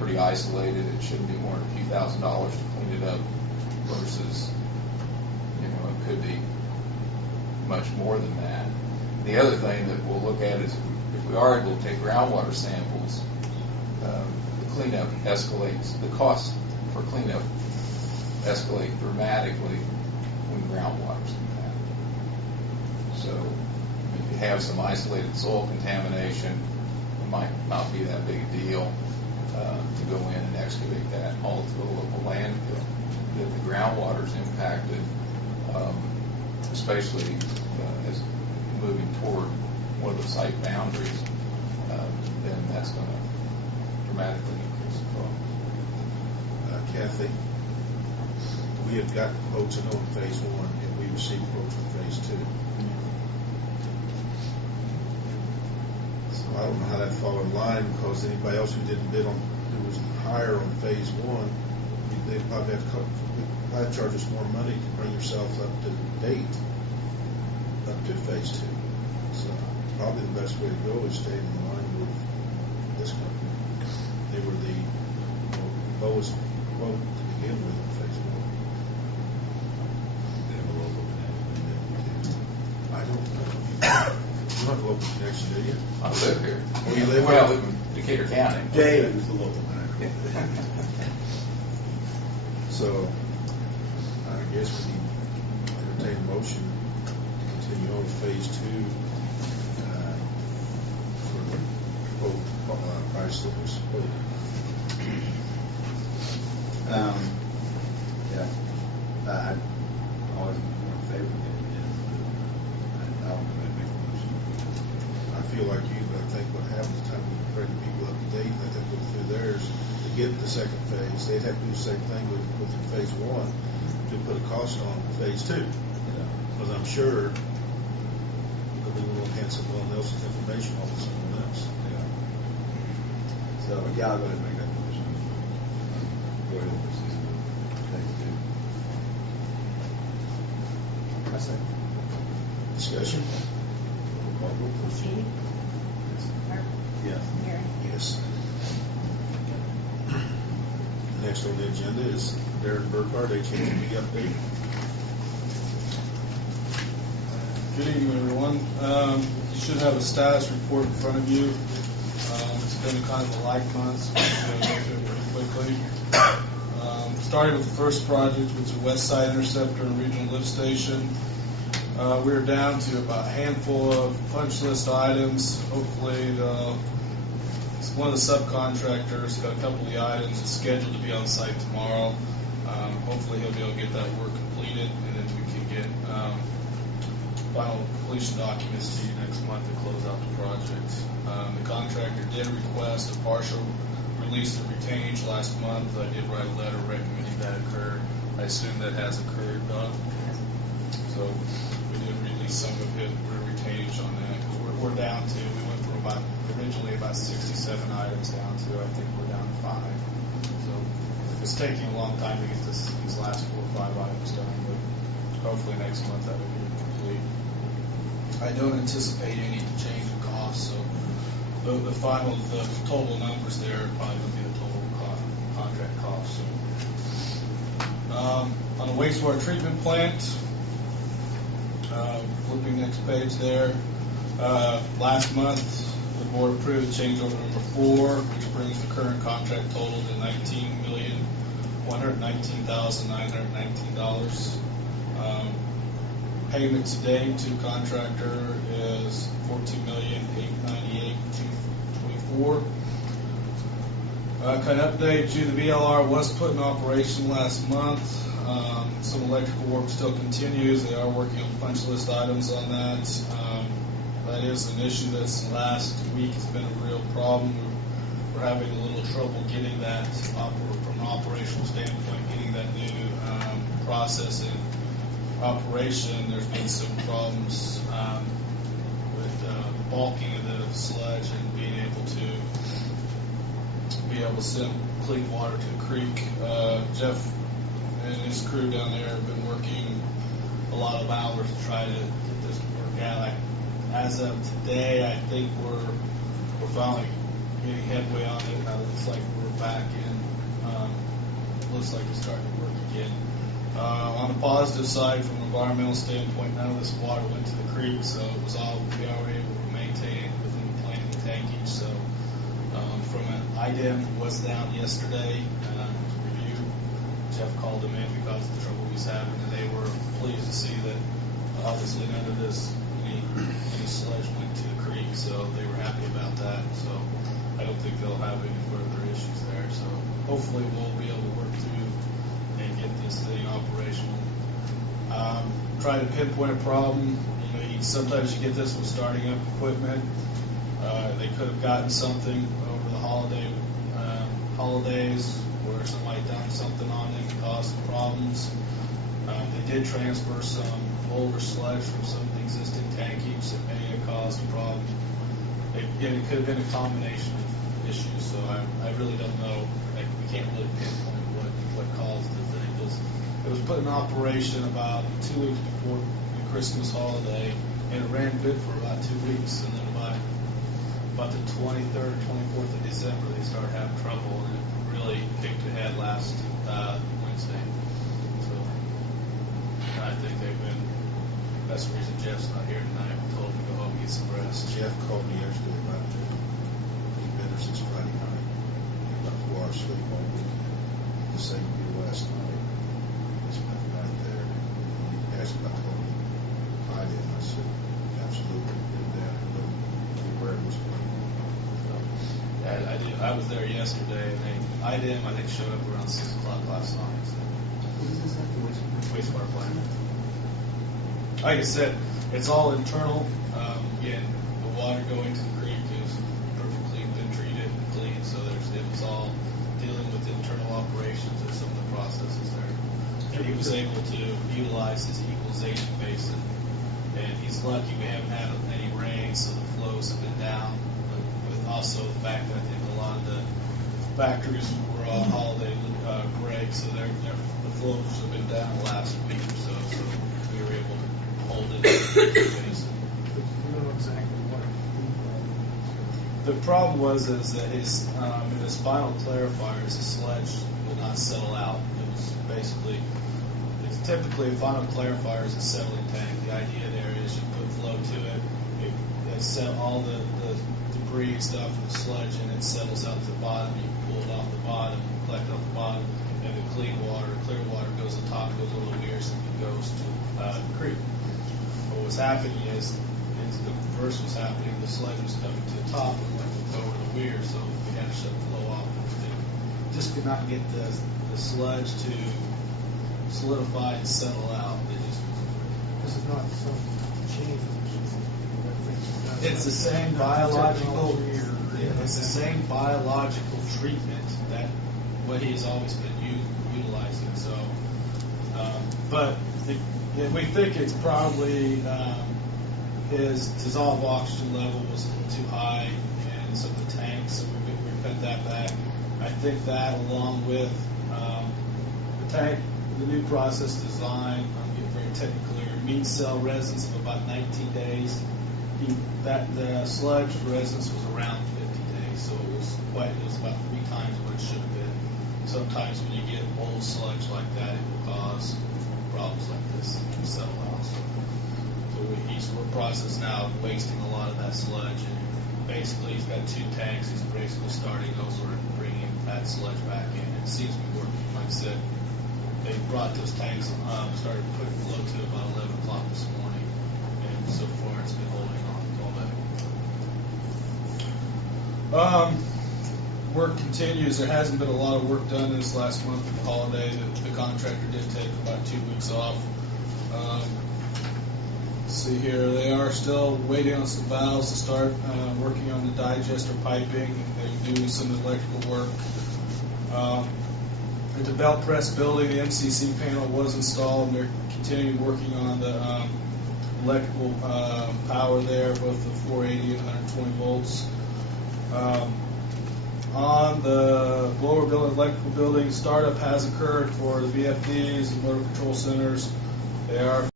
pretty isolated. It shouldn't be more than a few $1,000s to clean it up versus, it could be much more than that. The other thing that we'll look at is if we are able to take groundwater samples, the cleanup escalates, the cost for cleanup escalate dramatically when groundwater's contaminated. So if you have some isolated soil contamination, it might not be that big a deal to go in and excavate that and haul it to a local landfill. If the groundwater's impacted, especially as moving toward one of the site boundaries, then that's going to dramatically increase the cost. Kathy, we have got quotes on phase 1, and we received quotes on phase 2. So I don't know how that fall in line, because anybody else who didn't bid on, who was higher on phase 1, they'd probably have to probably charge us more money to bring yourself up to date, up to phase 2. So probably the best way to go is stay in line with this company. They were the lowest quote to begin with on phase 1. They have a local connection. I don't know. You don't have a local connection, do you? I live here. Oh, you live well, I here? live in Decatur County. Dave is the local connection. So I guess we entertain a motion to continue on with phase 2 for the quote price that was quoted. Yeah, I always more in favor of it. I'll make a motion. I feel like you, but I think what happens is time we bring people up to date, and let them go through theirs to get the second phase. They'd have to do the same thing with phase 1 to put a cost on phase 2. Because I'm sure because we will hand someone else's information off to someone else. Yeah. So yeah, I'll go ahead and make that motion. Go ahead and proceed with phase 2. I say. Discussion? Roll call vote, please. Steve? Mark? Yes. Mary? Yes. Next on the agenda is Darren Burkhardt, HHB update. Good evening, everyone. You should have a status report in front of you. It's been kind of a light month, so I'm going to go through it pretty quickly. Starting with the first project, which is West Side Interceptor and Regional Lift Station. We're down to about a handful of punch list items. Hopefully, one of the subcontractors got a couple of the items. It's scheduled to be on site tomorrow. Hopefully, he'll be able to get that work completed, and then we can get final completion documents to you next month to close out the project. The contractor did request a partial release of retainage last month. I did write a letter recommending that occur. I assume that has occurred, so we did release some of it for retainage on that. We're down to, we went from originally about 67 items down to, I think we're down to 5. So it's taking a long time to get these last 4 or 5 items done, but hopefully next month that will be complete. I don't anticipate any change in costs, so the total numbers there are probably going to be the total contract cost. So, on the wastewater treatment plant, flipping next page there. Last month, the board approved change order number 4, which brings the current contract total to $19,119,919. Payment to date to contractor is $14,898,224. Kind of update you, the VLR was put in operation last month. Some electrical work still continues. They are working on punch list items on that. That is an issue that's last week has been a real problem. We're having a little trouble getting that, from an operational standpoint, getting that new process in operation. There's been some problems with bulking of the sludge and being able to send clean water to the creek. Jeff and his crew down there have been working a lot of hours to try to get this to work out. As of today, I think we're finally getting headway on it. It looks like we're back in. Looks like it's starting to work again. On the positive side, from an environmental standpoint, none of this water went to the creek, so it was all we were able to maintain it within the planning tankage. So from an IDEM was down yesterday to review. Jeff called him in because of the trouble he's having, and they were pleased to see that obviously none of this any sludge went to the creek, so they were happy about that. So I don't think they'll have any further issues there. So hopefully we'll be able to work through and get this thing operational. Try to pinpoint a problem. Sometimes you get this with starting up equipment. They could have gotten something over the holidays where somebody dumped something on it and caused some problems. They did transfer some older sludge from some of the existing tankage that may have caused a problem. It could have been a combination of issues, so I really don't know. We can't really pinpoint what caused the thing. It was put in operation about 2 weeks before the Christmas holiday, and it ran good for about 2 weeks, and then about the 23rd or 24th of December, they started having trouble, and it really kicked ahead last Wednesday. So I think that's the reason Jeff's not here tonight. We told him to go home and get some rest. Jeff called me yesterday about it. He's been there since Friday night. He got 4 hours sleep all week. The same deal last night. He spent the night there. He asked about Tony. I did. I said, absolutely did that. But where it was going. Yeah, I did. I was there yesterday, and I think showed up around 6 o'clock last night. So. What is this at the Wastewater plant. Like I said, it's all internal. Again, the water going to the creek is perfectly been treated and cleaned, so it was all dealing with internal operations of some of the processes there. And he was able to utilize his equalization basin, and he's lucky we haven't had any rain, so the flows have been down. But with also the fact that I think a lot of the factories were on holiday break, so the flows have been down the last week or so. So we were able to hold it in the basin. You don't know exactly what. The problem was that in his final clarifiers, the sludge would not settle out. It was it's typically a final clarifier is a settling tank. The idea there is you put flow to it, it set all the debris and stuff and the sludge, and it settles out to the bottom. You pull it off the bottom, collect it off the bottom, and the clear water goes on top, goes over the weirs, and goes to the creek. What was happening is the reverse was happening. The sludge was coming to the top and went over the weir, so we had to shut the flow off. It just could not get the sludge to solidify and settle out. This is not some change. It's the same biological. It's the same biological treatment that what he has always been utilizing. So, but we think it's probably his dissolved oxygen level was a little too high in some of the tanks, so we cut that back. I think that, along with the tank, the new process design, I'm getting very technical here, mean cell residence of about 19 days. The sludge residence was around 50 days, so it was about 3 times what it should have been. Sometimes when you get old sludge like that, it will cause problems like this in settle out. So we're processing now wasting a lot of that sludge, and basically he's got 2 tanks. He's basically starting over and bringing that sludge back in. It seems to be working. Like I said, they brought those tanks, started putting flow to about 11 o'clock this morning, and so far it's been holding on all day. Work continues. There hasn't been a lot of work done this last month with the holiday. The contractor did take about 2 weeks off. See here, they are still waiting on some valves to start working on the digester piping. They're doing some electrical work. At the belt press building, the MCC panel was installed, and they're continuing working on the electrical power there, both the 480 and 120 volts. On the lower building, electrical building, startup has occurred for the VFDs and motor control centers. They are